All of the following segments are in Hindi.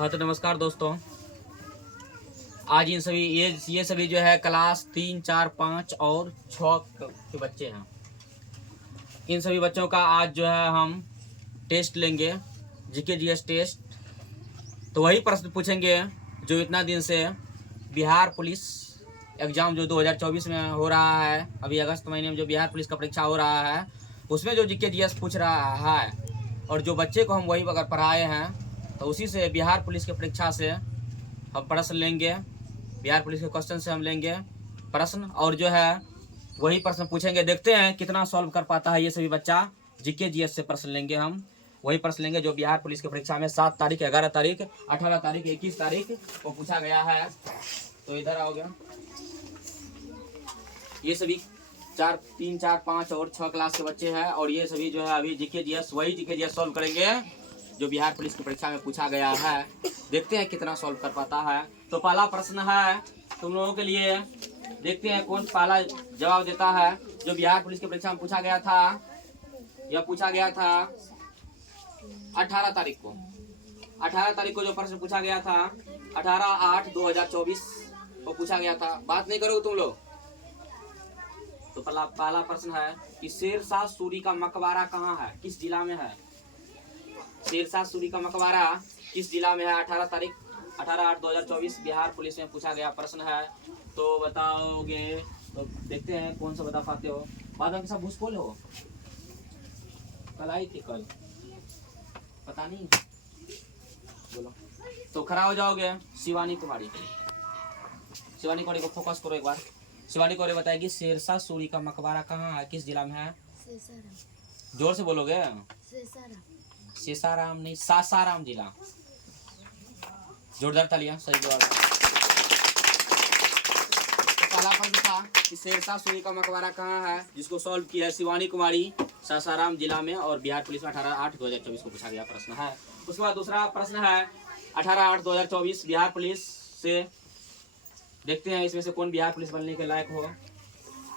हाँ तो नमस्कार दोस्तों। आज इन सभी ये सभी जो है क्लास 3, 4, 5 और 6 के बच्चे हैं। इन सभी बच्चों का आज जो है हम टेस्ट लेंगे, जीके जीएस टेस्ट। तो वही प्रश्न पूछेंगे जो इतना दिन से बिहार पुलिस एग्ज़ाम जो 2024 में हो रहा है, अभी अगस्त महीने में जो बिहार पुलिस का परीक्षा हो रहा है उसमें जो जीके जीएस पूछ रहा है, और जो बच्चे को हम वही अगर पढ़ाए हैं तो उसी से बिहार पुलिस की परीक्षा से हम प्रश्न लेंगे। बिहार पुलिस के क्वेश्चन से हम लेंगे प्रश्न, और जो है वही प्रश्न पूछेंगे। देखते हैं कितना सॉल्व कर पाता है ये सभी बच्चा। जीके जीएस से प्रश्न लेंगे, हम वही प्रश्न लेंगे जो बिहार पुलिस की परीक्षा में 7 तारीख, 11 तारीख, 18 तारीख, 21 तारीख को पूछा गया है। तो इधर आओगे। ये सभी 3, 4, 5 और 6 क्लास के बच्चे हैं, और ये सभी जो है अभी जीके जीएस वही जीके जीएस सॉल्व करेंगे जो बिहार पुलिस की परीक्षा में पूछा गया है। देखते हैं कितना सॉल्व कर पाता है। तो पहला प्रश्न है तुम लोगों के लिए, देखते हैं कौन पहला जवाब देता है। जो बिहार पुलिस की परीक्षा में पूछा गया था, यह पूछा गया था 18 तारीख को। 18 तारीख को जो प्रश्न पूछा गया था 18/8/2024 को पूछा गया था। बात नहीं करोगे तुम लोग? तो पहला प्रश्न है कि शेरशाह सूरी का मकबरा कहाँ है, किस जिला में है? शेरशाह सूरी का मकबरा किस जिला में है? 18 तारीख 18/8/2024 बिहार पुलिस में पूछा गया प्रश्न है। तो बताओगे? तो देखते हैं कौन सा बता पाते हो। बाद में सब भूसकोल हो, कल आई थी, कल पता नहीं, बोलो। तो खड़ा हो जाओगे। शिवानी कुमारी, शिवानी कुमारी को फोकस करो एक बार। शिवानी कुमारी बताएगी शेरशाह सूरी का मकबरा कहाँ है, किस जिला में है? जोर से बोलोगे। शेषाराम नहीं, सासाराम जिला। जोरदार तालियां, सही जवाब। तो पहला प्रश्न था कि शेरशाह सूरी का मकबरा कहाँ है, जिसको सॉल्व किया है शिवानी कुमारी, सासाराम जिला में, और बिहार पुलिस में 18/8/2024 को पूछा गया प्रश्न है। उसके बाद दूसरा प्रश्न है 18/8/2024 बिहार पुलिस से। देखते हैं इसमें से कौन बिहार पुलिस बनने के लायक हो।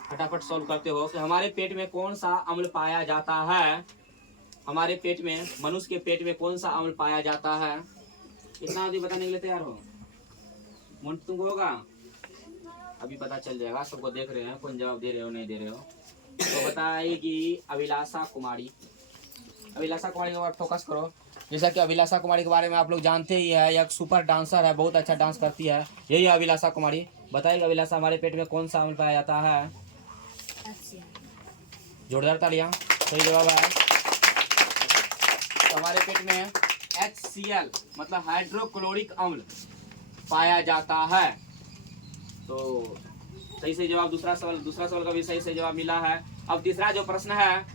फटाफट सॉल्व करते हो कि हमारे पेट में कौन सा अम्ल पाया जाता है। हमारे पेट में, मनुष्य के पेट में कौन सा अम्ल पाया जाता है? इतना अभी बताने के लिए तैयार हो? मन तुमको होगा, अभी पता चल जाएगा। सबको देख रहे हैं कौन जवाब दे रहे हो नहीं दे रहे हो। तो बताएगी अभिलाषा कुमारी। अभिलाषा कुमारी के बारे फोकस करो। जैसा कि अभिलाषा कुमारी के बारे में आप लोग जानते ही है, एक सुपर डांसर है, बहुत अच्छा डांस करती है, यही है अभिलाषा कुमारी। बताइए अभिलाषा, हमारे पेट में कौन सा अम्ल पाया जाता है? जोरदार तालियां, सही जवाब है। हमारे पेट में HCl मतलब हाइड्रोक्लोरिक अम्ल पाया जाता है। तो सही से जवाब दूसरा सवाल का भी सही से जवाब मिला है। अब तीसरा जो प्रश्न है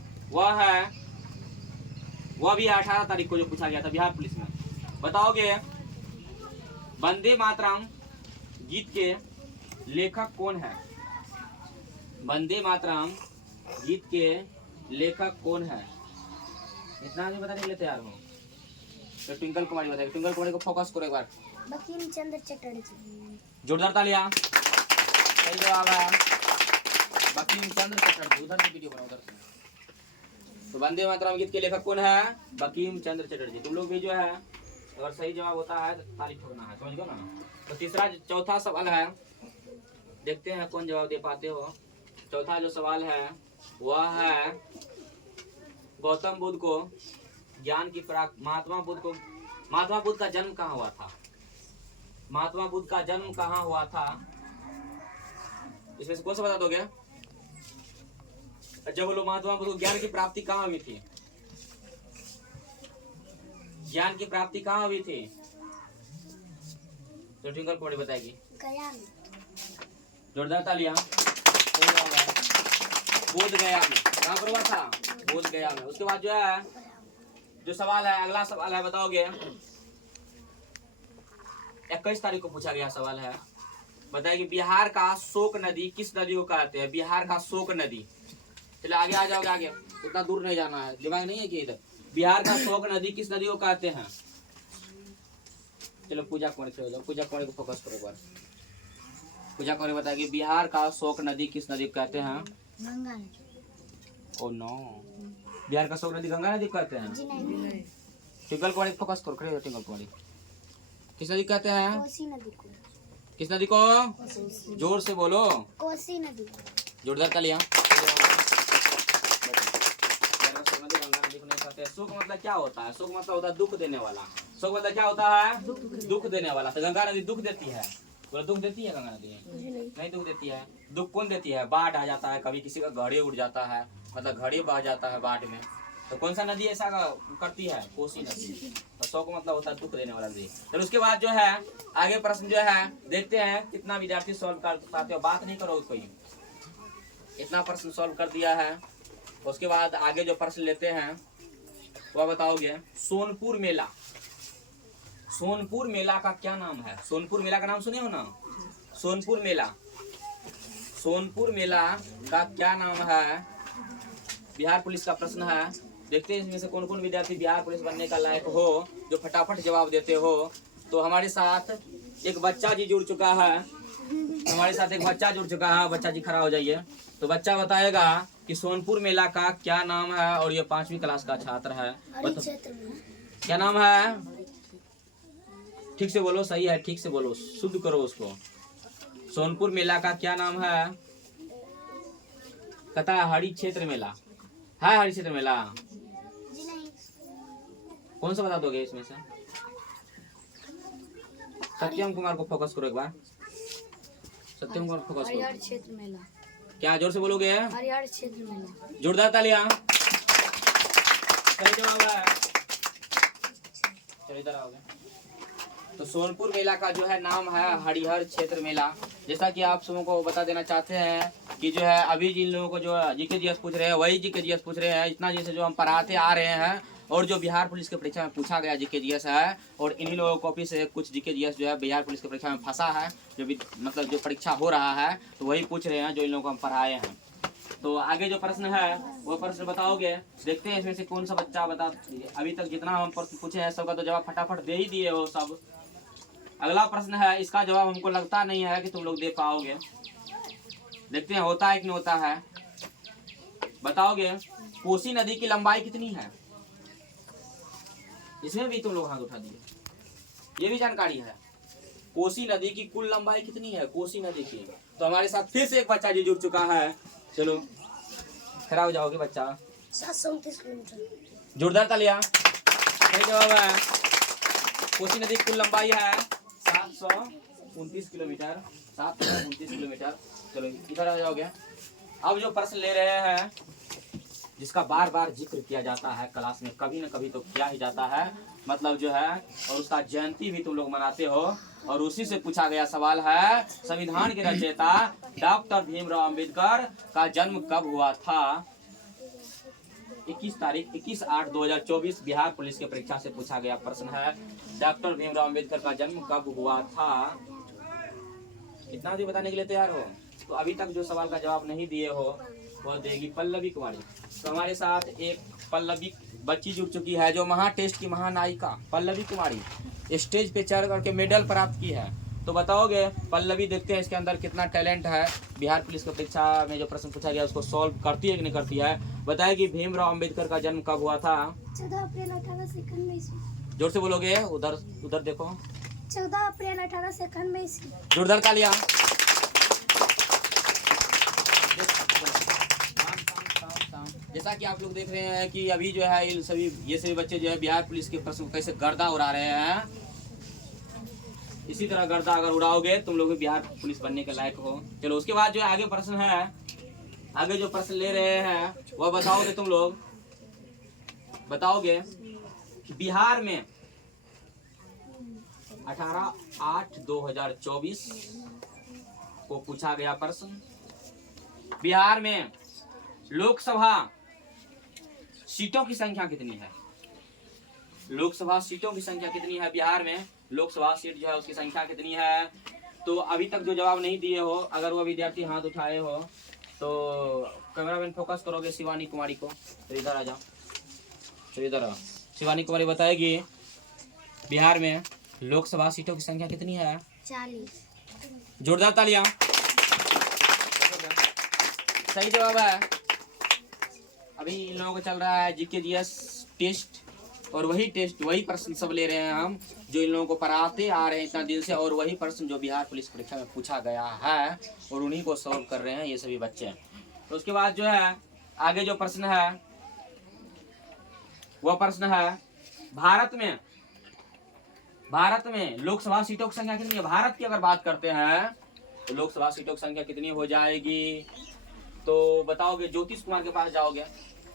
वह भी 18 तारीख को जो पूछा गया था बिहार पुलिस में। बताओगे वंदे मातरम गीत के लेखक कौन है? वंदे मातरम गीत के लेखक कौन है? इतना नहीं बताने के लिए तैयार हो? तो ट्विंकल कुमारी बताएगी। ट्विंकल कुमारी को फोकस करो एक बार। बंकिम चंद्र चटर्जी। जोरदार तालियां, सही जवाब है बंकिम चंद्र चटर्जी। उधर से वीडियो बनाओ, उधर से। तो वंदे मातरम गीत के लेखक कौन है? बंकिम चंद्र चटर्जी। तुम लोग भी जो है अगर सही जवाब होता है तो ताली ठोकना है, समझ गए ना। तो चौथा सवाल है, देखते हैं कौन जवाब दे पाते हो। चौथा जो सवाल है वह है गौतम बुद्ध को ज्ञान की महात्मा बुद्ध का जन्म कहाँ हुआ था? महात्मा बुद्ध का जन्म कहाँ हुआ था? इसमें से कौन सा बता दोगे? जब बोलो महात्मा बुद्ध को ज्ञान की प्राप्ति कहाँ हुई थी? ज्ञान की प्राप्ति कहाँ हुई थी? तो ट्विंकल कुमारी बताएगी। गया में। जोरदार तालियां। बोध गया में। कहाँ पर हुआ था? बोध गया में। उसके बाद जो है जो सवाल है, अगला सवाल है, बताओगे 21 तारीख को पूछा गया सवाल है। बताइए बिहार का शोक नदी किस नदी को कहते हैं? बिहार का शोक नदी। चलो आगे आ जाओगे, आगे उतना दूर नहीं जाना है, दिमाग नहीं है कि इधर। बिहार का शोक नदी किस नदी को कहते हैं? चलो पूजा कुमारी को फोकस करो एक बार। पूजा कुमारी बताएगी बिहार का शोक नदी किस नदी को कहते हैं? गंगा नदी। ओ नो, बिहार का शोक नदी गंगा नदी को कहते हैं? जी नहीं। ट्विंकल कुमारी फोकस करो, खड़े हो ट्विंकल कुमारी। किस नदी कहते हैं? कोसी नदी को। किस नदी को? जोर से बोलो। कोसी नदी। जोरदार तालियां। शोक मतलब क्या होता है? शोक मतलब होता है दुख देने वाला। शोक मतलब क्या होता है? दुख देने वाला। तो गंगा नदी दुख देती है, बोला दुख देती है गंगा नदी? नहीं दुख देती है। दुख कौन देती है? बाढ़ आ जाता है, कभी किसी का घड़ी उड़ जाता है, मतलब घड़ी बह जाता है बाढ़ में, तो कौन सा नदी ऐसा करती है? कोसी नदी। तो शोक मतलब होता है दुख देने वाला नदी। फिर उसके बाद जो है आगे प्रश्न जो है देखते हैं कितना विद्यार्थी सॉल्व कर पाते हो। बात नहीं करो कोई, इतना प्रश्न सॉल्व कर दिया है। उसके बाद आगे जो प्रश्न लेते हैं वह बताओगे। सोनपुर मेला, सोनपुर मेला का क्या नाम है? सोनपुर मेला का नाम सुने हो ना? सोनपुर मेला, सोनपुर मेला का क्या नाम है? बिहार पुलिस का प्रश्न है। देखते हैं इसमें से कौन कौन विद्यार्थी बिहार पुलिस बनने का लायक हो, जो फटाफट जवाब देते हो। तो हमारे साथ एक बच्चा जी जुड़ चुका है, हमारे साथ एक बच्चा जुड़ चुका है। बच्चा जी खड़ा हो जाइए। तो बच्चा बताएगा कि सोनपुर मेला का क्या नाम है, और ये 5वीं क्लास का छात्र है। क्या नाम है? ठीक से बोलो, सही है, ठीक से बोलो, शुद्ध करो उसको। सोनपुर मेला का क्या नाम है? कहता है हरि क्षेत्र मेला है। हरि क्षेत्र मेला जी नहीं। कौन सा बता दोगे इसमें से? सत्यम कुमार को फोकस करो एक बार। सत्यम कुमार फोकस करो। हरिहर क्षेत्र मेला। क्या जोर से बोलोगे? हरिहर क्षेत्र मेला। जोरदार तालियां। सही जवाब है। चलो इधर आओगे। तो सोनपुर मेला का जो है नाम है हरिहर क्षेत्र मेला। जैसा कि आप सबों को बता देना चाहते हैं कि जो है अभी जिन लोगों को जो जीके जीएस पूछ रहे हैं वही जीके जीएस पूछ रहे हैं। इतना जैसे जो हम पढ़ाते आ रहे हैं और जो बिहार पुलिस की परीक्षा में पूछा गया जीके जीएस है, और इन्हीं लोगों को कॉपी से कुछ जीके जीएस जो है बिहार पुलिस की परीक्षा में फंसा है। जो भी मतलब जो परीक्षा हो रहा है तो वही पूछ रहे हैं जो इन लोगों को हम पढ़ाए हैं। तो आगे जो प्रश्न है वो प्रश्न बताओगे। देखते हैं इसमें से कौन सा बच्चा बता। अभी तक जितना हम प्रश्न पूछे हैं सबका तो जवाब फटाफट दे ही दिए हो सब। अगला प्रश्न है, इसका जवाब हमको लगता नहीं है कि तुम लोग दे पाओगे। देखते हैं होता है कि नहीं होता है। बताओगे कोसी नदी की लंबाई कितनी है? इसमें भी तुम लोग हाथ उठा दिए, ये भी जानकारी है। कोसी नदी की कुल लंबाई कितनी है? कोसी नदी की। तो हमारे साथ फिर से एक बच्चा जी जुड़ चुका है। चलो खड़ा हो जाओगे बच्चा। 729 किलोमीटर। जोरदार तालियां। सही जवाब है। कोसी नदी की कुल लंबाई है 729 किलोमीटर। 729 किलोमीटर। चलो इधर आ जाओगे। अब जो प्रश्न ले रहे हैं जिसका बार बार जिक्र किया जाता है क्लास में, कभी न कभी तो किया ही जाता है, मतलब जो है, और उसका जयंती भी तुम लोग मनाते हो, और उसी से पूछा गया सवाल है संविधान के रचयिता डॉक्टर भीमराव अंबेडकर का जन्म कब हुआ था? 21/8/2024 बिहार पुलिस के परीक्षा से पूछा गया प्रश्न है। डॉक्टर भीमराव अंबेडकर का जन्म कब हुआ था? इतना भी बताने के लिए तैयार हो? तो अभी तक जो सवाल का जवाब नहीं दिए हो वह देगी पल्लवी कुमारी। तो हमारे साथ एक पल्लवी बच्ची जुड़ चुकी है जो महा टेस्ट की महानायिका पल्लवी कुमारी स्टेज पे चढ़ करके मेडल प्राप्त की है। तो बताओगे पल्लवी, देखते हैं इसके अंदर कितना टैलेंट है। बिहार पुलिस की परीक्षा में जो प्रश्न पूछा गया उसको सॉल्व करती है कि नहीं करती है। बताएगी भीमराव अंबेडकर का जन्म कब हुआ था? 14 अप्रैल 1851 में ईस्वी। जोर से बोलोगे। उधर उधर देखो। 14 अप्रैल 1851 में ईस्वी। जोरदार तालियां। जैसा कि आप लोग देख रहे हैं कि अभी जो है ये सभी बच्चे जो है बिहार पुलिस के प्रश्न को कैसे गर्दा उड़ा रहे हैं। इसी तरह गर्दा अगर उड़ाओगे तुम लोग भी बिहार पुलिस बनने के लायक हो। चलो उसके बाद जो है आगे प्रश्न है, आगे जो प्रश्न ले रहे हैं वह बताओगे तुम लोग। बताओगे बिहार में 18/8/2024 को पूछा गया प्रश्न, बिहार में लोकसभा सीटों की संख्या कितनी है? लोकसभा सीटों की संख्या कितनी है बिहार में? लोकसभा सीट जो है उसकी संख्या कितनी है? तो अभी तक जो जवाब नहीं दिए हो, अगर वो विद्यार्थी हाथ उठाए हो तो कैमरामैन फोकस करोगे शिवानी कुमारी को। तो इधर आ जाओ। चलो इधर आओ। शिवानी कुमारी बताएगी बिहार में लोकसभा सीटों की संख्या कितनी है? 40। जोरदार तालियां। सही जवाब है। अभी इन लोगों को चल रहा है जीके जीएस टेस्ट और वही टेस्ट वही प्रश्न सब ले रहे हैं हम, जो इन लोगों को पढ़ाते आ रहे हैं इतना दिन से, और वही प्रश्न जो बिहार पुलिस परीक्षा में पूछा गया है और उन्हीं को सॉल्व कर रहे हैं ये सभी बच्चे। तो उसके बाद जो है आगे जो प्रश्न है वह प्रश्न है भारत में लोकसभा सीटों की संख्या कितनी है। भारत की अगर बात करते हैं तो लोकसभा सीटों की संख्या कितनी हो जाएगी, तो बताओगे। ज्योतिष कुमार के पास जाओगे,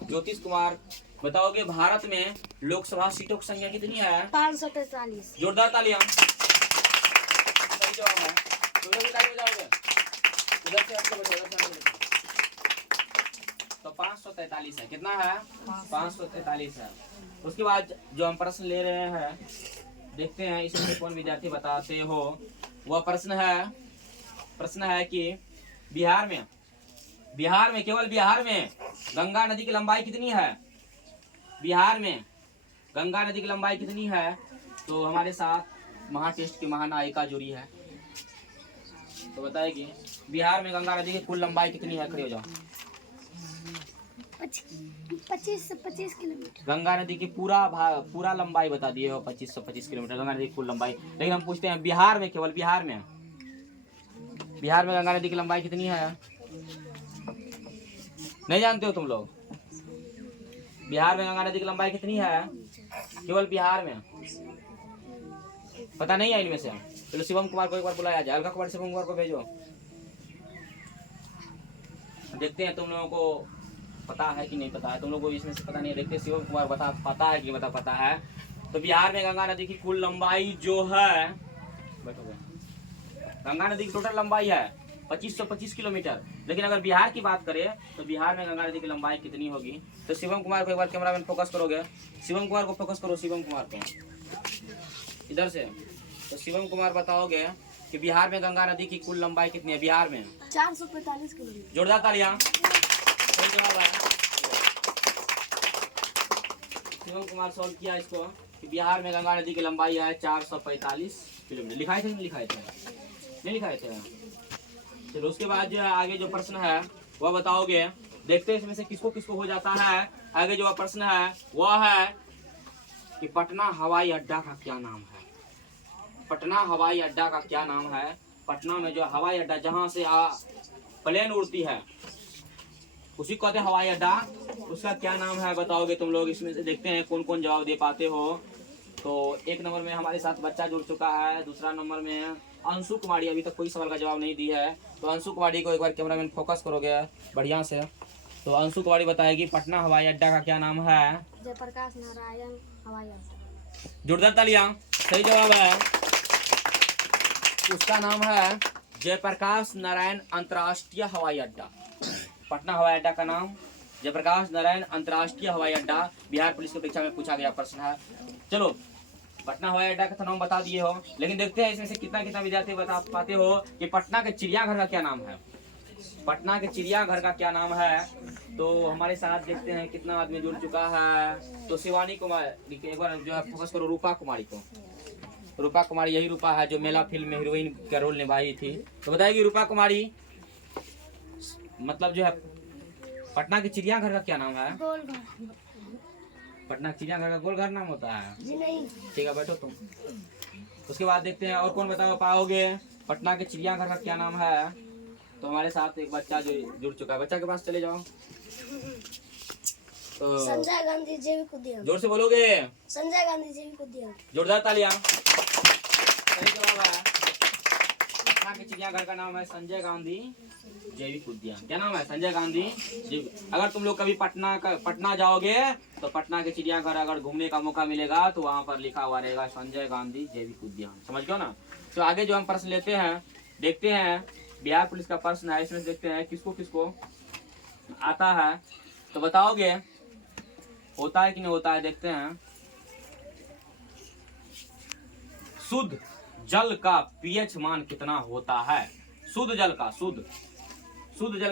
ज्योतिष कुमार बताओगे भारत में लोकसभा सीटों की संख्या कितनी है। 543। जोरदार तालियां। सही जवाब है। तो उधर भी ताली बजाओगे, उधर से आपको बजाओगे। तो 543 है। कितना है? 543 है। उसके बाद जो हम प्रश्न ले रहे हैं देखते हैं इसमें से कौन विद्यार्थी बताते हो। वह प्रश्न है कि बिहार में केवल बिहार में गंगा नदी की लंबाई कितनी है। बिहार में गंगा नदी की लंबाई कितनी है। तो हमारे साथ महाटेस्ट की महानायिका जुड़ी है, तो बताएगी बिहार में गंगा नदी की कुल लंबाई कितनी है। खड़े हो जाओ। 25 किलोमीटर। गंगा नदी की पूरा लंबाई बता दिए हो 2525 किलोमीटर गंगा नदी की कुल लंबाई। लेकिन हम पूछते हैं बिहार में, केवल बिहार में गंगा नदी की लंबाई कितनी है। नहीं जानते हो तुम लोग? बिहार में गंगा नदी की लंबाई कितनी है, केवल बिहार में। पता नहीं है इनमें से। चलो शिवम कुमार को एक बार बुलाया जाए। अलका कुमार शिवम कुमार को भेजो, देखते हैं तुम लोगों को पता है कि नहीं पता है। तुम लोगों को इसमें से पता नहीं है, देखते शिवम कुमार पता है कि पता है। तो बिहार में गंगा नदी की कुल लंबाई जो है, बैठोगे, गंगा नदी की टोटल लंबाई है 2525 किलोमीटर। लेकिन अगर बिहार की बात करें तो बिहार में गंगा नदी की लंबाई कितनी होगी। तो शिवम कुमार को एक बार कैमरामैन फोकस करोगे, शिवम कुमार को फोकस करो, शिवम कुमार को इधर से। तो शिवम कुमार बताओगे कि बिहार में गंगा नदी की कुल लंबाई कितनी है। बिहार में 445 किलोमीटर। जोरदार तालियां। सही जवाब है। शिवम कुमार सॉल्व किया इसको कि बिहार में गंगा नदी की लंबाई है 445 किलोमीटर। लिखाए थे नहीं लिखाए थे? नहीं लिखाए थे। चलो उसके बाद जो है आगे जो प्रश्न है वह बताओगे। देखते हैं इसमें से किसको किसको हो जाता है। आगे जो प्रश्न है वह है कि पटना हवाई अड्डा का क्या नाम है। पटना हवाई अड्डा का क्या नाम है। पटना में जो हवाई अड्डा जहाँ से प्लेन उड़ती है उसी को कहते हैं हवाई अड्डा, उसका क्या नाम है बताओगे तुम लोग। इसमें से देखते हैं कौन कौन जवाब दे पाते हो। तो एक नंबर में हमारे साथ बच्चा जुड़ चुका है, दूसरा नंबर में है अंशु कुमारी, अभी तक कोई सवाल का जवाब नहीं दी है। तो अंशु कुमारी को एक बार कैमरामैन फोकस करोगे बढ़िया से। तो अंशु कुमारी बताएगी पटना हवाई अड्डा का क्या नाम है। जयप्रकाश नारायण हवाई अड्डा। जोरदार तालियां। सही जवाब है, उसका नाम है जयप्रकाश नारायण अंतर्राष्ट्रीय हवाई अड्डा। पटना हवाई अड्डा का नाम जयप्रकाश नारायण अंतर्राष्ट्रीय हवाई अड्डा बिहार पुलिस की परीक्षा में पूछा गया प्रश्न है। चलो पटना हवाई अड्डा का तो नाम बता दिए हो, लेकिन देखते हैं इसमें से कितना विद्यार्थी बता पाते हो कि पटना के चिड़ियाघर का क्या नाम है। पटना के चिड़ियाघर का क्या नाम है। तो हमारे साथ देखते हैं कितना आदमी जुड़ चुका है। तो शिवानी कुमार एक बार जो है फोकस करो रूपा कुमारी को। रूपा कुमारी यही रूपा है जो मेला फिल्म में हीरोइन का रोल निभाई थी। तो बताएगी रूपा कुमारी मतलब जो है पटना के चिड़ियाघर का क्या नाम है। गोलघर। पटना के चिड़ियाघर का गोलघर नाम होता है। जी नहीं। ठीक है बैठो तुम। उसके बाद देखते हैं और कौन बता पाओगे पटना के चिड़ियाघर का क्या नाम है। तो हमारे साथ एक बच्चा जो जुड़ चुका है, बच्चा के पास चले जाओ। तो संजय गांधी जैविक उद्यान। जोर से बोलोगे। संजय गांधी जैविक उद्यान। जोरदार तालियां। सही जवाब है, पटना के चिड़ियाघर का नाम है संजय गांधी जैविक उद्यान। क्या नाम है? संजय गांधी जैविक। अगर तुम लोग कभी पटना जाओगे तो पटना के चिड़ियाघर अगर घूमने का मौका मिलेगा तो वहाँ पर लिखा हुआ रहेगा संजय गांधी जैविक उद्यान। समझ गए ना। तो आगे जो हम प्रश्न लेते हैं देखते हैं बिहार पुलिस का प्रश्न है, इसमें देखते हैं किसको किसको आता है। तो बताओगे होता है कि नहीं होता है। देखते हैं शुद्ध जल का पीएच मान कितना होता है। शुद्ध जल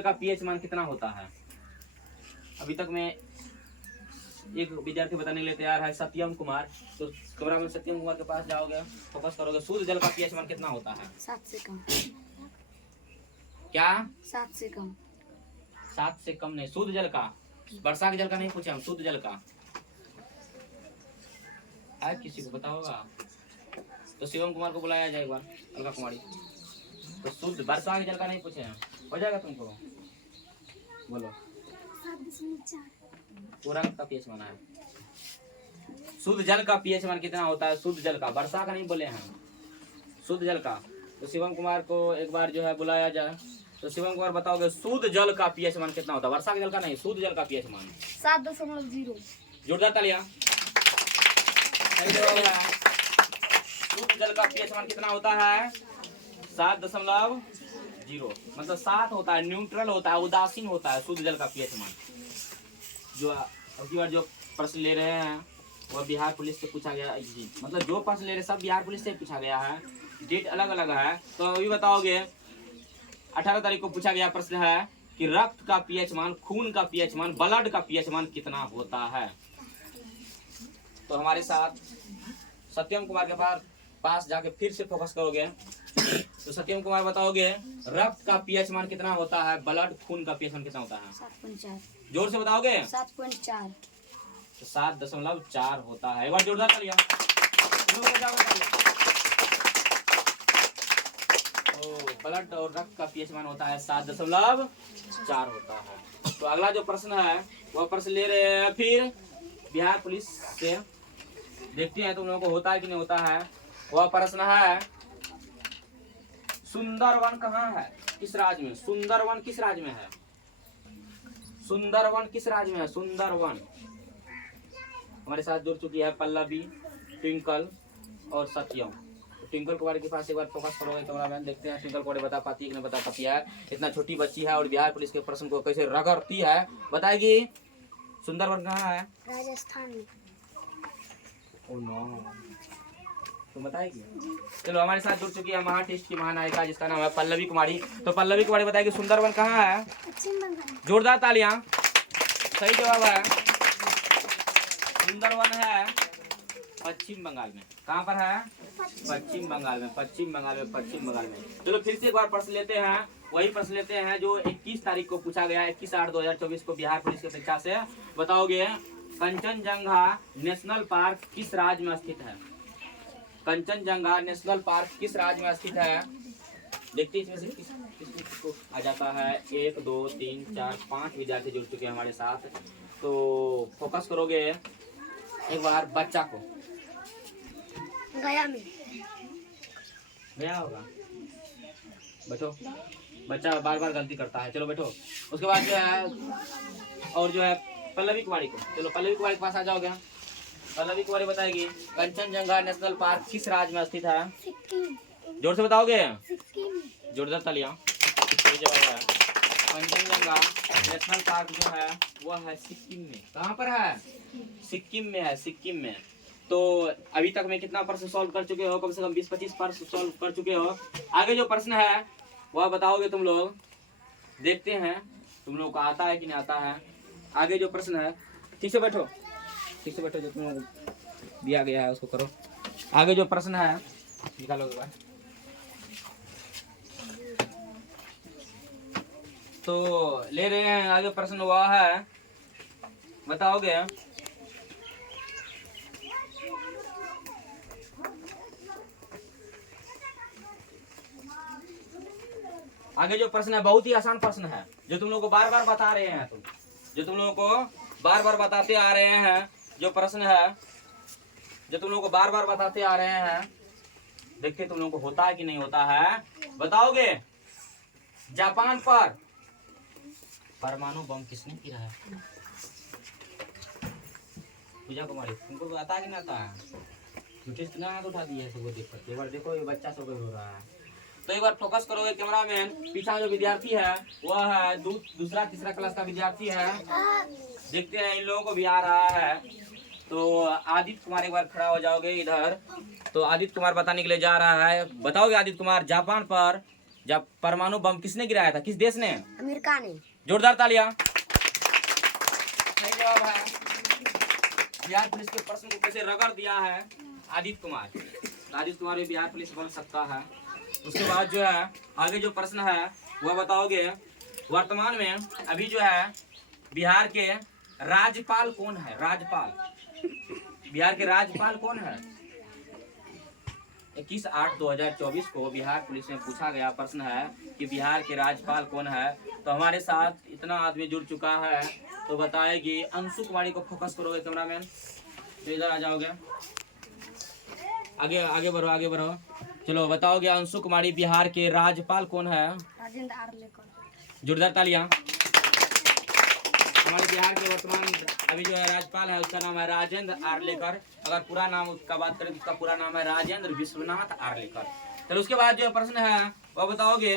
का पीएच मान कितना होता है। अभी तक में एक विद्यार्थी बताने के लिए तैयार है सत्यम कुमार। तो कैमरा में सत्यम कुमार के पास जाओगे फोकस करोगे। शुद्ध जल का पीएच मान कितना होता है। 7 से कम। क्या? 7 से कम। 7 से कम नहीं। शुद्ध जल का, वर्षा के जल का नहीं पूछे हम, शुद्ध जल का। है किसी को पता होगा तो शिवम कुमार को बुलाया जाए एक बार, अलका कुमारी। तो शुद्ध वर्षा के जल का नहीं पूछे हैं, हो जाएगा तुमको? बोलो। पूरा का पीएच मान है, शुद्ध जल का पीएच मान कितना होता है? शुद्ध जल का, वर्षा का नहीं बोले हैं, शुद्ध जल का। तो शिवम कुमार को एक बार जो है बुलाया जाए। तो शिवम कुमार बताओगे शुद्ध जल का पीएच मान कितना होता है? वर्षा के जल का नहीं, शुद्ध जल का पीएच मान 7.0। जोरदार तालियां। सही जवाब है। शुद्ध जल का पीएच मान कितना होता है? 7.0, मतलब 7 होता है, न्यूट्रल होता है, उदासीन होता है शुद्ध जल का पीएच मान। जो अगली बार जो प्रश्न ले रहे हैं वह बिहार पुलिस से पूछा गया, मतलब जो प्रश्न ले रहे सब बिहार पुलिस से पूछा गया है, डेट अलग अलग है। तो अभी बताओगे 18 तारीख को पूछा गया प्रश्न है कि रक्त का पीएच मान, खून का पीएच मान, ब्लड का पीएच मान कितना होता है। तो हमारे साथ सत्यम कुमार के पास जाके फिर से फोकस करोगे। तो सत्यम कुमार बताओगे रक्त का पीएच मान कितना होता है, ब्लड खून का पीएच मान कितना होता है? 7.4। जोर से बताओगे। 7.4। तो 7.4 होता है। एक बार जोरदार तालियां। ब्लड और रक्त का पीएच मान होता है 7.4 होता है। तो अगला जो प्रश्न है वह प्रश्न ले रहे हैं फिर बिहार पुलिस से, देखते हैं तुम लोगों को होता है कि नहीं होता है। वह प्रश्न है सुंदरवन कहाँ है, किस राज्य में? सुंदरवन किस राज्य में है? सुंदरवन किस राज्य में है? सुंदरवन। हमारे साथ जुड़ चुकी है पल्लवी, ट्विंकल और सत्यम। ट्विंकल कुमारी के पास एक बार फोकस करोगे कैमरामैन, देखते हैं ट्विंकल कुमारी बता पाती है कि नहीं बता पाती है। इतना छोटी बच्ची है और बिहार पुलिस के प्रश्न को कैसे रगड़ती है, बताएगी। सुंदरवन कहाँ है? राजस्थान में। ओह नो, तो बताएगी। चलो हमारे साथ जुड़ चुकी है महा टेस्ट की महानायिका जिसका नाम है पल्लवी कुमारी। तो पल्लवी कुमारी बताएगी सुंदरवन कहाँ है? पश्चिम बंगाल। जोरदार तालियां। सही जवाब है, सुंदरवन है पश्चिम बंगाल में। कहाँ पर है? पश्चिम बंगाल में, पश्चिम बंगाल में, पश्चिम बंगाल में। चलो फिर से एक बार प्रश्न लेते हैं, वही प्रश्न लेते हैं जो 21 तारीख को पूछा गया, 21/8/2024 को बिहार पुलिस की परीक्षा से। बताओगे कंचनजंगा नेशनल पार्क किस राज्य में स्थित है? कंचनजंगा नेशनल पार्क किस राज्य में स्थित है? देखते हैं इसमें से किस को आ जाता है। 1 2 3 4 5 विद्यार्थी जुड़ चुके हैं हमारे साथ। तो फोकस करोगे एक बार बच्चा को। गया में। गया होगा, बैठो। बच्चा बार बार गलती करता है, चलो बैठो। उसके बाद जो है और जो है पल्लवी कुमारी को, चलो पल्लवी कुमारी के पास आ जाओगे। पल्लवी कुमारी बताएगी कंचनजंगा नेशनल पार्क किस राज्य में स्थित है? सिक्किम। जोर से बताओगे। सिक्किम। जोरदार तालियां। सही जवाब है, कंचनजंगा नेशनल पार्क जो है वह है सिक्किम में। कहाँ पर है? सिक्किम में है, सिक्किम में। तो अभी तक में कितना प्रश्न सॉल्व कर चुके हो? कम से कम 20-25 प्रश्न सॉल्व कर चुके हो। आगे जो प्रश्न है वह बताओगे तुम लोग, देखते हैं तुम लोग को आता है कि नहीं आता है। आगे जो प्रश्न है, ठीक से बैठो, ठीक से बैठो, जो तुम लोग दिया गया है उसको करो। आगे जो प्रश्न है निकालो एक बार। तो ले रहे हैं आगे प्रश्न हुआ है, बताओगे आगे जो प्रश्न है बहुत ही आसान प्रश्न है, जो तुम लोगों को बार बार बता रहे हैं, जो तुम लोगों को बार बार बताते आ रहे हैं। जो प्रश्न है जो तुम लोगों को बार बार बताते आ रहे हैं, देखते तुम लोगों को होता है कि नहीं होता है। बताओगे जापान पर परमाणु बम किसने गिरा है? पूजा कुमारी, तुमको तो आता है कि नहीं आता है? झूठे इतना हाथ उठा दिया है, सबको देखो एक बार, देखो ये बच्चा सब हो रहा है। तो एक बार फोकस करोगे कैमरामैन। पीछा जो विद्यार्थी है वह है दूसरा तीसरा क्लास का विद्यार्थी है। देखते हैं इन लोगों को भी आ रहा है। तो आदित्य कुमार एक बार खड़ा हो जाओगे इधर। तो आदित्य कुमार बताने के लिए जा रहा है। बताओगे आदित्य कुमार जापान पर जब परमाणु बम किसने गिराया था, किस देश ने? अमेरिका ने। जोरदार तालियां। सही जवाब है। बिहार पुलिस के प्रश्न को कैसे रगड़ दिया है आदित्य कुमार। आदित्य कुमार भी बिहार पुलिस बन सकता है। उसके बाद जो है आगे जो प्रश्न है वह बताओगे वर्तमान में अभी जो है बिहार के राज्यपाल कौन है? राज्यपाल, बिहार के राज्यपाल कौन है? 21/8/2024 को बिहार पुलिस में पूछा गया प्रश्न है कि बिहार के राज्यपाल कौन है। तो हमारे साथ इतना आदमी जुड़ चुका है, तो बताएगी अंशु कुमारी को फोकस करोगे कैमरामैन, तो इधर आ जाओगे, आगे आगे बढ़ो, आगे बढ़ो। चलो बताओगे अंशु कुमारी बिहार के राज्यपाल कौन है? राजेंद्र आर्लेकर। जोरदार तालियां। हमारे बिहार के वर्तमान अभी जो है राज्यपाल है उसका नाम है राजेंद्र आर्लेकर। अगर पूरा नाम उसका बात करें तो उसका पूरा नाम है राजेंद्र विश्वनाथ आर्लेकर। चलो उसके बाद जो प्रश्न है वो बताओगे,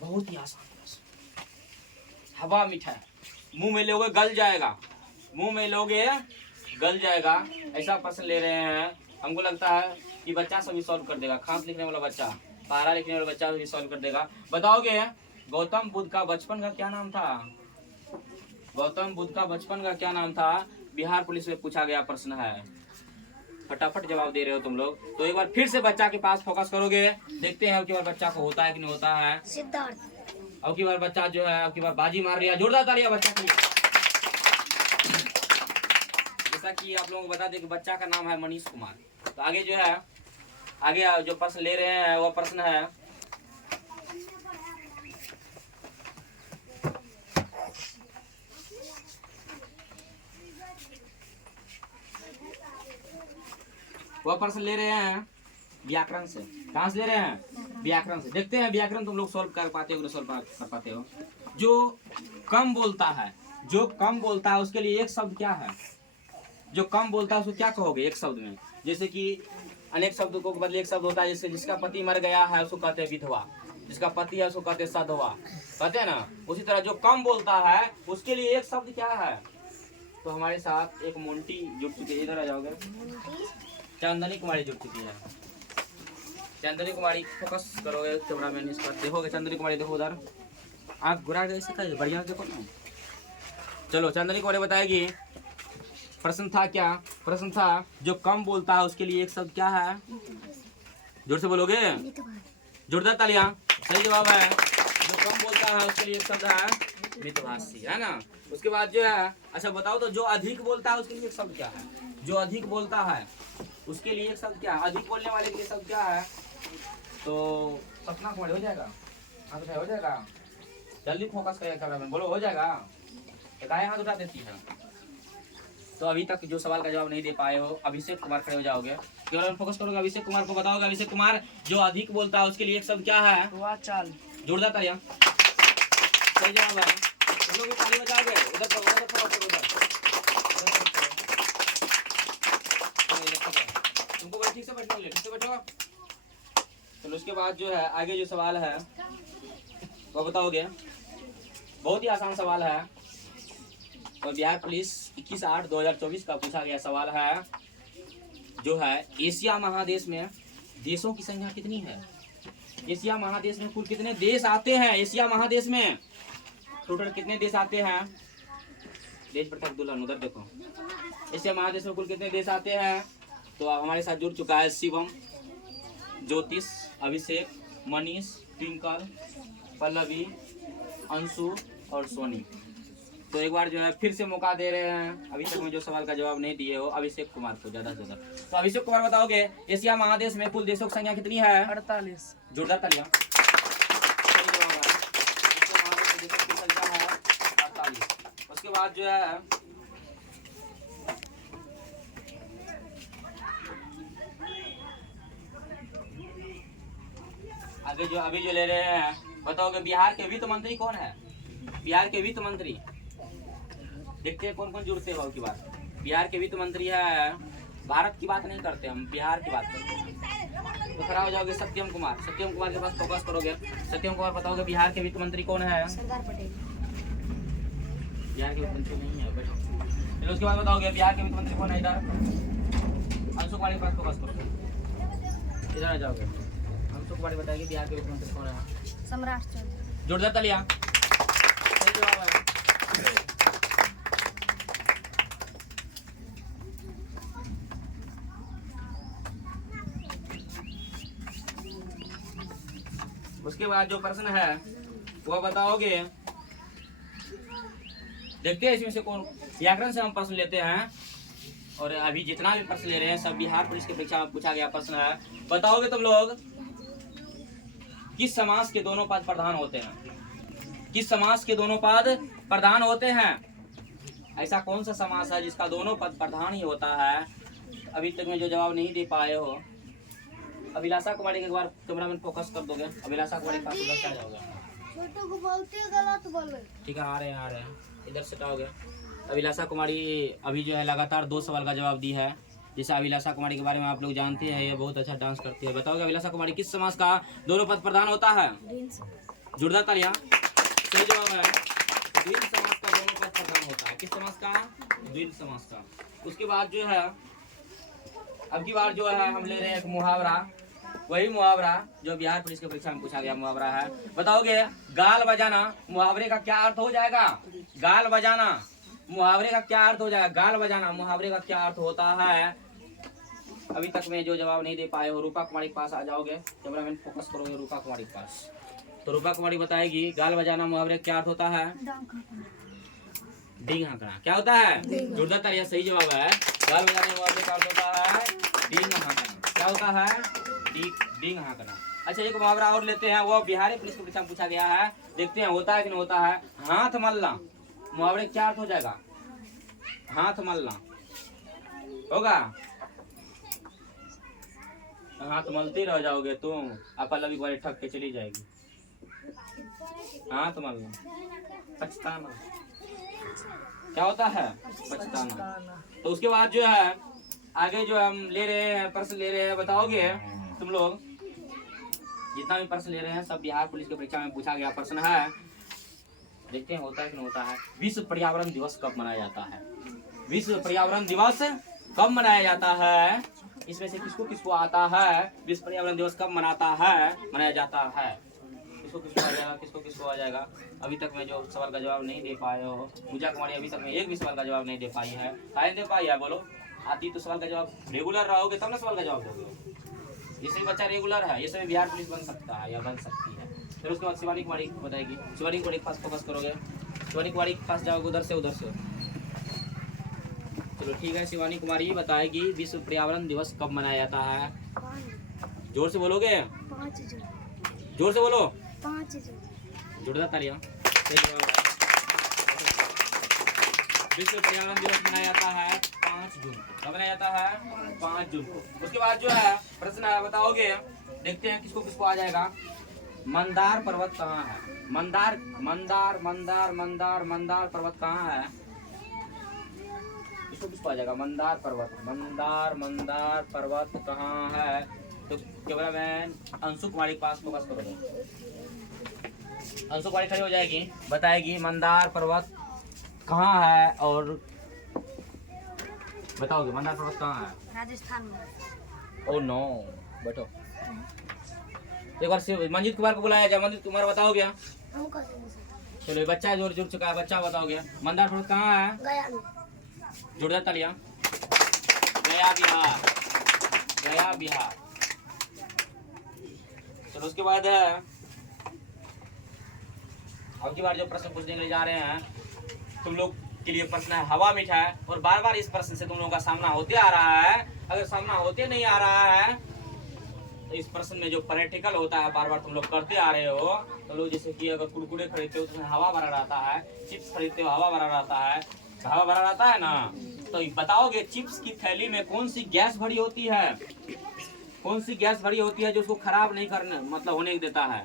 बहुत ही आसान प्रश्न। हवा मीठा मुंह में लोगे गल जाएगा, मुंह में लोगे गल जाएगा, ऐसा प्रश्न ले रहे हैं। हमको लगता है कि बच्चा सभी सॉल्व कर देगा, खास लिखने वाला बच्चा, पारा लिखने वाला बच्चा भी सॉल्व कर देगा। बताओगे गौतम बुद्ध का बचपन का क्या नाम था? गौतम बुद्ध का बचपन का क्या नाम था? बिहार पुलिस में पूछा गया प्रश्न है। फटाफट जवाब दे रहे हो तुम लोग। तो एक बार फिर से बच्चा के पास फोकस करोगे, देखते हैं अब की बार बच्चा को होता है कि नहीं होता है। सिद्धार्थ। अब की बार बच्चा जो है अब की बार बाजी मार रहा, जोरदार तालियां बच्चा के लिए। जैसा कि आप लोगों को बता दें कि बच्चा का नाम है मनीष कुमार। तो आगे जो है, आगे जो प्रश्न ले रहे हैं वो प्रश्न है, वह प्रश्न ले रहे हैं व्याकरण से। कहाँ से ले रहे हैं? व्याकरण से। देखते हैं व्याकरण तुम लोग सॉल्व कर पाते हो कि सॉल्व कर पाते हो। जो कम बोलता है, जो कम बोलता है उसके लिए एक शब्द क्या है? जो कम बोलता है उसको क्या कहोगे एक शब्द में? जैसे कि अनेक शब्द को बदले एक शब्द होता है, जैसे जिसका पति मर गया है उसको कहते हैं विधवा, जिसका पति है उसको कहते हैं सधवा, कहते हैं ना। उसी तरह जो कम बोलता है उसके लिए एक शब्द क्या है? तो हमारे साथ एक मोंटी जुड़ चुकी है, इधर आ जाओगे। चंदनी कुमारी जुड़ चुकी है। चंदनी कुमारी फोकस करोगे कैमरामैन इस पर, देखोगे चंदनी कुमारी, देखो उधर, आप गुरा कैसे बढ़िया देखो ना। चलो चंदनी कुमारी बताएगी प्रश्न था क्या? प्रश्न था जो कम बोलता है उसके लिए एक शब्द क्या है? जोर से बोलोगे, जोरदार तालियां। सही जवाब है, जो कम बोलता है उसके लिए एक शब्द है मितभाषी, है ना। उसके बाद जो है, अच्छा बताओ तो जो अधिक बोलता है उसके लिए एक शब्द क्या है? जो अधिक बोलता है उसके लिए एक शब्द क्या है? अधिक बोलने वाले के लिए शब्द क्या है? तो सपना कुमारी हो जाएगा, हाथ उठाए हो जाएगा, जल्दी फोकस करिए कैमरामैन, बोलो हो जाएगा। गाय हाथ उठा देती है। तो अभी तक जो सवाल का जवाब नहीं दे पाए हो, अभिषेक कुमार खड़े हो जाओगे, केवल फोकस करोगे अभिषेक कुमार को। बताओगे अभिषेक कुमार जो अधिक बोलता है उसके लिए एक शब्द क्या है? चाल। जोरदार तालियां। सही जवाब है, तुम लोग भी ताली बजाओगे। उधर तो उधर फोकस करो, तुमको बस ठीक से बैठने के लिए, ठीक से बैठो। चलो उसके बाद जो है आगे जो सवाल है वो बताओगे, बहुत ही आसान सवाल है। और बिहार पुलिस 21/8/2024 का पूछा गया सवाल है, जो है एशिया महादेश में देशों की संख्या कितनी है? एशिया महादेश में कुल कितने देश आते हैं? एशिया महादेश में टोटल कितने देश आते हैं? देश प्रत्येक दुल्हन उधर देखो, एशिया महादेश में कुल कितने देश आते हैं? तो हमारे साथ जुड़ चुका है शिवम, ज्योतिष, अभिषेक, मनीष, ट्विंकल, पल्लवी, अंशु और सोनी। तो एक बार जो है फिर से मौका दे रहे हैं, अभी तक में जो सवाल का जवाब नहीं दिए हो अभिषेक कुमार को ज्यादा से ज्यादा। तो अभिषेक कुमार बताओगे एशिया महादेश में कुल देशों की संख्या कितनी है? 48। जोरदार तालियां। सही जवाब है, एशिया महादेश में देशों की संख्या है 48। उसके बाद जो है आगे जो अभी जो ले रहे हैं, बताओगे बिहार के वित्त मंत्री कौन है? बिहार के वित्त मंत्री, देखते हैं कौन कौन जुड़ते हैं की बात। बिहार के वित्त मंत्री है, भारत की बात नहीं करते हम, बिहार की बात करते हैं। तो खड़ा हो जाओगे सत्यम कुमार, सत्यम कुमार के पास फोकस करोगे। सत्यम कुमार बताओगे बिहार के वित्त मंत्री कौन है? सरदार पटेल। बिहार के वित्त मंत्री नहीं है, बैठो। चलो उसके बाद बताओगे बिहार के वित्त मंत्री कौन है? इधर अंशु कुमार के पास फोकस करोगे, इधर आ जाओगे। अंशु कुमार बताएगी बिहार के वित्त मंत्री कौन है? सम्राट चौधरी। जोरदार तालियां। सही जवाब है। उसके बाद जो प्रश्न है वो बताओगे, देखते हैं इसमें से कौन। व्याकरण से हम प्रश्न लेते हैं। और अभी जितना भी प्रश्न ले रहे हैं सब बिहार पुलिस की परीक्षा में पूछा गया प्रश्न है। बताओगे तुम लोग किस समास के दोनों पद प्रधान होते हैं? किस समास के दोनों पद प्रधान होते हैं? ऐसा कौन सा समास है जिसका दोनों पद प्रधान ही होता है? अभी तक में जो जवाब नहीं दे पाए हो, अभिलाषा कुमारी के एक बार कैमरामैन फोकस कर दोगे। अभिलाषा कुमारी के पास उधर से आ जाओगे। छोटू को बोलते गलत बोले। ठीक है, आ रहे हैं इधर से आओगे। अभिलाषा कुमारी अभी जो है लगातार 2 सवाल का जवाब दी है। जैसे अभिलाषा कुमारी के बारे में आप लोग जानते हैं, ये बहुत अच्छा डांस करती है। बताओगे अभिलाषा कुमारी किस समास का दोनों पद प्रधान होता है? जोरदार तालियां। सही जवाब है, द्विल समास का दोनों पद प्रधान होता है। किस समास का? द्विल समास का। उसके बाद जो है अब की बार जो है हम ले रहे हैं एक मुहावरा, वही मुहावरा जो बिहार पुलिस की परीक्षा में पूछा गया मुहावरा है। बताओगे गाल बजाना मुहावरे का क्या अर्थ हो जाएगा? गाल बजाना मुहावरे का क्या अर्थ हो जाएगा? गाल बजाना मुहावरे का क्या अर्थ होता है? अभी तक में जो जवाब नहीं दे पाए हो, रूपा कुमारी के पास आ जाओगे। कैमरामैन फोकस करोगे रूपा कुमारी के पास। तो रूपा कुमारी बताएगी गाल बजाना मुहावरे का क्या अर्थ होता है? डींग हाँकना। क्या होता है? जोरदार तालियां। सही जवाब है, गाल बजाने मुहावरे का अर्थ होता है डींग हाँकना। क्या होता है? डींग हाँकना। अच्छा, एक मुहावरा और लेते हैं, वो बिहारी पुलिस की परीक्षा में पूछा गया है। देखते हैं होता है कि नहीं होता है। हाथ मलना मुहावरे क्या अर्थ हो जाएगा? हाथ मलना होगा। हाथ मलते रह जाओगे तुम, आप लवी वाली ठग के चली जाएगी। हाथ मलना, पछताना। क्या होता है? पछताना। तो उसके बाद जो है आगे जो हम ले रहे हैं प्रश्न ले रहे हैं, बताओगे तुम लोग जितना भी प्रश्न ले रहे हैं सब बिहार पुलिस की परीक्षा में पूछा गया प्रश्न है। देखते हैं होता है कि नहीं होता है। विश्व पर्यावरण दिवस कब मनाया जाता है? विश्व पर्यावरण दिवस कब मनाया जाता है? इसमें से किसको किसको आता है? विश्व पर्यावरण दिवस कब मनाया जाता है? किसको किसको आ जाएगा? किसको किसको आ जाएगा? अभी तक में जो सवाल का जवाब नहीं दे पाए हो, पूजा कुमारी अभी तक में एक भी सवाल का जवाब नहीं दे पाई है। काहे दे पाई है बोलो? आती तो सवाल का जवाब रेगुलर रहोगे तब ना सवाल का जवाब दोगे। इसमें बच्चा रेगुलर है, ये सब बिहार पुलिस बन सकता है या बन सकती है। फिर उसके बाद शिवानी कुमारी बताएगी। शिवानी कुमारी के पास फोकस करोगे। शिवानी कुमारी के पास जाओगे उधर से। चलो ठीक है, शिवानी कुमारी बताएगी विश्व पर्यावरण दिवस कब मनाया जाता है। जोर से बोलोगे? 5 जून। जोर से बोलो। 5 जून। जोरदार तालियां। विश्व पर्यावरण दिवस मनाया जाता है 5 जून। कब मनाया जाता है? 5 जून को। उसके बाद जो है प्रश्न है, बताओगे। देखते हैं किसको किसको आ जाएगा। मंदार पर्वत कहाँ है? मंदार मंदार मंदार मंदार मंदार पर्वत कहाँ है? किसको किसको आ जाएगा? मंदार पर्वत। मंदार पर्वत कहाँ है? तो कैमरामैन अंशु कुमारी के पास फोकस करोगे। अंशु कुमारी खड़ी हो जाएगी, बताएगी मंदार पर्वत कहाँ है और बताओगे मंदार पर्वत कहाँ है? राजस्थान में। ओह नो, बैठो। एक बार से मंजीत कुमार को बुलाया जाए। मंजीत कुमार बताओगे? हम कैसे नहीं सकते? चलो बच्चा जोर जुड़ चुका है, बच्चा बताओगे मंदार पर्वत कहाँ है? गया में। जोरदार तालियां। गया बिहार। गया बिहार। चलो उसके बाद है अब की बार जो प्रश्न पूछने के लिए जा रहे हैं तुम लोग के लिए प्रश्न है हवा मिठाई। और बार बार इस प्रश्न से तुम लोगों का सामना होते आ रहा है। अगर सामना होते नहीं आ रहा है तो इस प्रश्न में जो प्रैक्टिकल होता है बार बार तुम लोग करते आ रहे हो। तो लोग जैसे कि अगर कुरकुरे खरीदते हो तो उसमें हवा भरा रहता है, चिप्स खरीदते हो हवा भरा रहता है, हवा भरा रहता है ना। तो बताओगे चिप्स की थैली में कौन सी गैस भरी होती है? कौन सी गैस भरी होती है जो उसको खराब नहीं करने मतलब होने देता है?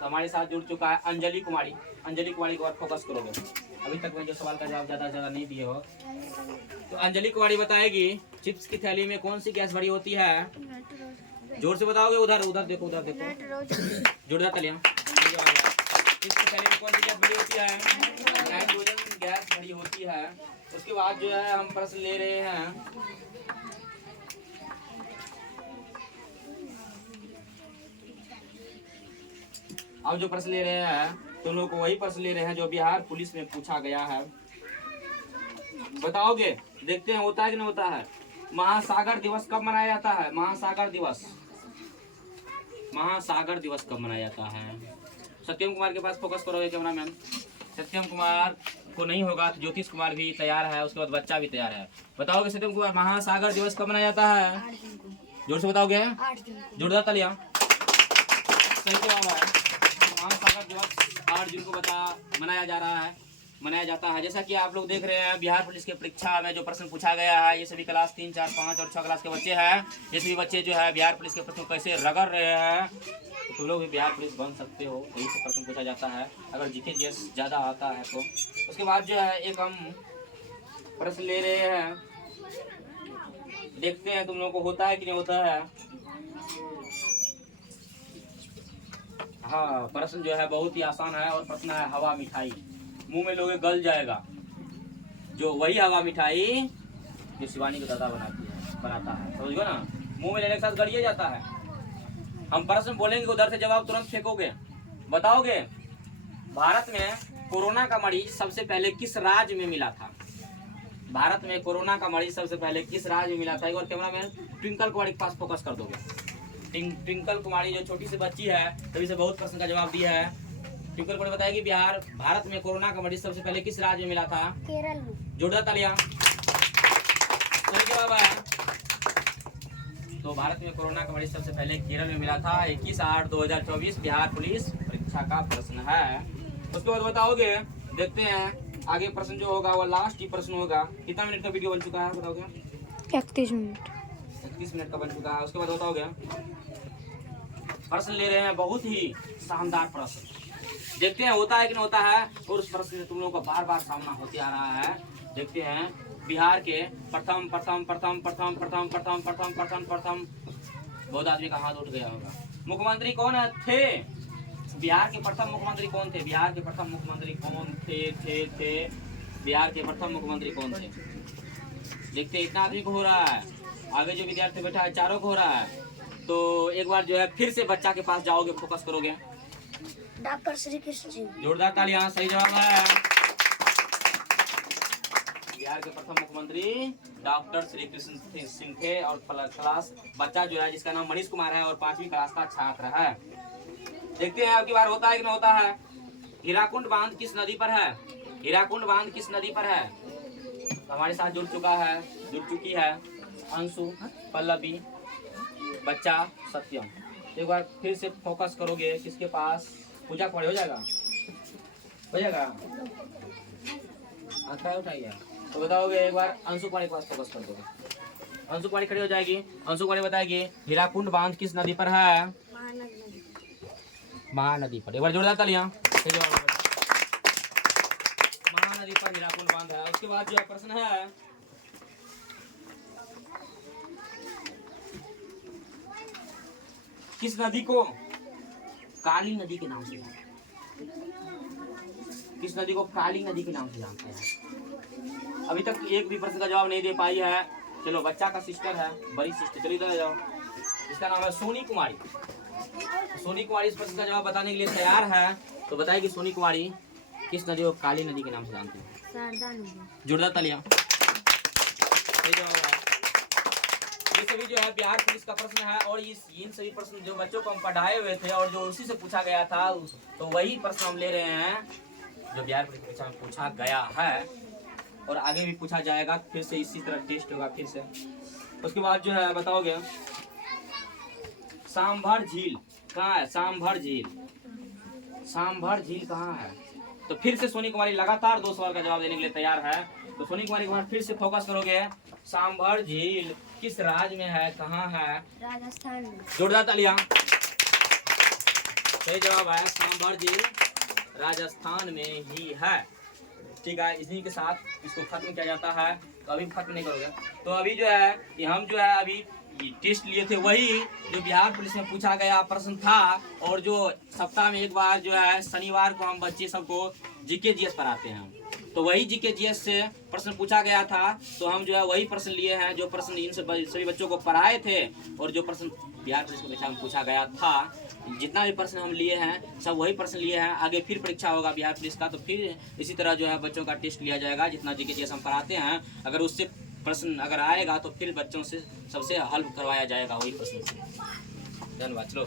तो हमारे साथ जुड़ चुका है अंजलि कुमारी। अंजलि कुमारी को फोकस करोगे। अभी तक मैं जो सवाल का जवाब ज्यादा नहीं दिए हो, तो अंजलि कुमारी बताएगी चिप्स की थैली में कौन सी गैस भरी होती है? जोर से बताओगे। उधर देखो, उधर देखो। जोरदार तालियां। चिप्स की थैली में कौन सी गैस भरी होती है? नाइट्रोजन गैस भरी होती है। उसके बाद जो है हम प्रश्न ले रहे हैं अब जो प्रश्न ले रहे हैं तुम लोग को वही प्रश्न ले रहे हैं जो बिहार पुलिस में पूछा गया है। बताओगे? देखते हैं होता है कि नहीं होता है। महासागर दिवस कब मनाया जाता है? महासागर दिवस कब मनाया जाता है? सत्यम कुमार के पास फोकस करोगे कैमरामैन। सत्यम कुमार को नहीं होगा तो ज्योतिष कुमार भी तैयार है, उसके बाद बच्चा भी तैयार है। बताओगे सत्यम कुमार, महासागर दिवस कब मनाया जाता है? 8 जून को। जोर से बताओगे? 8 जून को। जोरदार तालियां। सही जवाब है, महासागर दिवस 8 जून को मनाया जाता है। जैसा कि आप लोग देख रहे हैं, बिहार पुलिस की परीक्षा में जो प्रश्न पूछा गया है, ये सभी क्लास 3, 4, 5 और 6 क्लास के बच्चे हैं। ये सभी बच्चे जो है बिहार पुलिस के प्रश्न कैसे रगड़ रहे हैं, तो तुम लोग भी बिहार पुलिस बन सकते हो। यही से प्रश्न पूछा जाता है अगर जीके जीएस ज़्यादा आता है तो। उसके बाद जो है एक हम प्रश्न ले रहे हैं, देखते हैं तुम लोगों को होता है कि नहीं होता है। हाँ, प्रश्न जो है बहुत ही आसान है और प्रश्न है हवा मिठाई। मुंह में लोगे गल जाएगा, जो वही हवा मिठाई जो शिवानी को दादा बनाता है, समझ गए ना। मुंह में लेने के साथ गलिए जाता है। हम प्रश्न बोलेंगे, उधर से जवाब तुरंत फेंकोगे। बताओगे भारत में कोरोना का मरीज सबसे पहले किस राज्य में मिला था? भारत में कोरोना का मरीज सबसे पहले किस राज्य में मिला था? एक बार कैमरा मैन ट्विंकल कुमारी के पास फोकस कर दोगे। ट्विंकल कुमारी जो छोटी सी बच्ची है, तभी से बहुत प्रश्न का जवाब दिया है। ट्विंकल कुमारी बताएगी भारत में कोरोना का मरीज सबसे पहले किस राज्य में मिला था? केरल में। जोरदार तालियां। सही जवाब है। तो भारत में कोरोना का मरीज सबसे पहले केरल में मिला था। 21/8/2024 बिहार पुलिस परीक्षा का प्रश्न है। उसके बाद बताओगे, देखते हैं आगे प्रश्न जो होगा वो लास्ट ही प्रश्न होगा। कितना मिनट का वीडियो बन चुका है बताओगे? 31 मिनट। 31 मिनट का बन चुका है। उसके बाद बताओगे, प्रश्न ले रहे हैं बहुत ही शानदार प्रश्न, देखते हैं होता है कि नहीं होता है। और उस प्रश्न से तुम लोगों का बार बार सामना होते आ रहा है। देखते हैं बिहार के प्रथम बहुत आदमी का हाथ उठ गया होगा। मुख्यमंत्री कौन थे? बिहार के प्रथम मुख्यमंत्री कौन थे? बिहार के प्रथम मुख्यमंत्री कौन थे? बिहार के प्रथम मुख्यमंत्री कौन थे? देखते हैं इतना आदमी को हो रहा है, आगे जो विद्यार्थी बैठा है चारों को हो रहा है। तो एक बार जो है फिर से बच्चा के पास जाओगे, फोकस करोगे। डॉक्टर श्री कृष्ण सिंह। जोरदार तालियां। सही जवाब है। बिहार के प्रथम मुख्यमंत्री डॉक्टर श्री कृष्ण सिंह थे। और क्लास बच्चा जो है जिसका नाम मनीष कुमार है और 5वीं क्लास का छात्र है। देखते हैं अब की बार होता है कि नहीं होता है। हीराकुंड बांध किस नदी पर है? हीराकुंड बांध किस नदी पर है? हमारे साथ जुड़ चुकी है अंशु, पल्लवी, बच्चा, सत्यम। एक बार फिर से फोकस करोगे किसके पास? पूजा कुमारी हो जाएगा? आता उठाइए। तो बताओगे एक बार अंशु कुमारी के पास फोकस कर दोगे। अंशु कुमारी खड़ी हो जाएगी। अंशु कुमारी बताएगी हीराकुंड बांध किस नदी पर है? महानदी पर। एक बार जोरदार तालियां। महानदी पर हीराकुंड बांध है। उसके बाद जो है प्रश्न है, किस नदी को काली नदी के नाम से जानते हैं? किस नदी को काली नदी के नाम से जानते हैं? अभी तक एक भी प्रश्न का जवाब नहीं दे पाई है। चलो, बच्चा का सिस्टर है, बड़ी सिस्टर, चलिए इधर जाओ। इसका नाम है सोनी कुमारी। सोनी कुमारी इस प्रश्न का जवाब बताने के लिए तैयार है। तो बताएगी सोनी कुमारी किस नदी को काली नदी के नाम से जानती है? शारदा नदी। जोरदार तालियां। सही जवाब है। ये सभी जो है बिहार पुलिस का प्रश्न है। और इन सभी प्रश्न जो बच्चों को हम पढ़ाए हुए थे और जो उसी से पूछा गया था, तो वही प्रश्न हम ले रहे हैं जो बिहार पुलिस परीक्षा में पूछा गया है और आगे भी पूछा जाएगा। फिर से इसी तरह टेस्ट होगा फिर से। उसके बाद जो है बताओगे, सांभर झील कहाँ है? सांभर झील कहाँ है? तो फिर से सोनी कुमारी लगातार 2 सवाल का जवाब देने के लिए तैयार है। तो सोनी कुमारी के बाद फिर से फोकस करोगे। सांभर झील किस राज्य में है, कहाँ है? राजस्थान में। जोरदार तालियां। सही जवाब है, सांभर झील राजस्थान में ही है। ठीक है, इसी के साथ इसको खत्म किया जाता है। तो अभी खत्म नहीं करोगे। तो अभी जो है कि हम जो है अभी टेस्ट लिए थे, वही जो बिहार पुलिस में पूछा गया प्रश्न था। और जो सप्ताह में एक बार जो है शनिवार को हम बच्चे सबको जीके जीएस पढ़ाते हैं, तो वही जीके जीएस से प्रश्न पूछा गया था। तो हम जो है वही प्रश्न लिए हैं जो प्रश्न इन सभी बच्चों को पढ़ाए थे और जो प्रश्न बिहार पुलिस की परीक्षा में पूछा गया था। जितना भी प्रश्न हम लिए हैं सब वही प्रश्न लिए हैं। आगे फिर परीक्षा होगा बिहार पुलिस का, तो फिर इसी तरह जो है बच्चों का टेस्ट लिया जाएगा। जितना जीके जीएस हम पढ़ाते हैं, अगर उससे प्रश्न अगर आएगा तो फिर बच्चों से सबसे हल करवाया जाएगा वही प्रश्न से। धन्यवाद। चलो।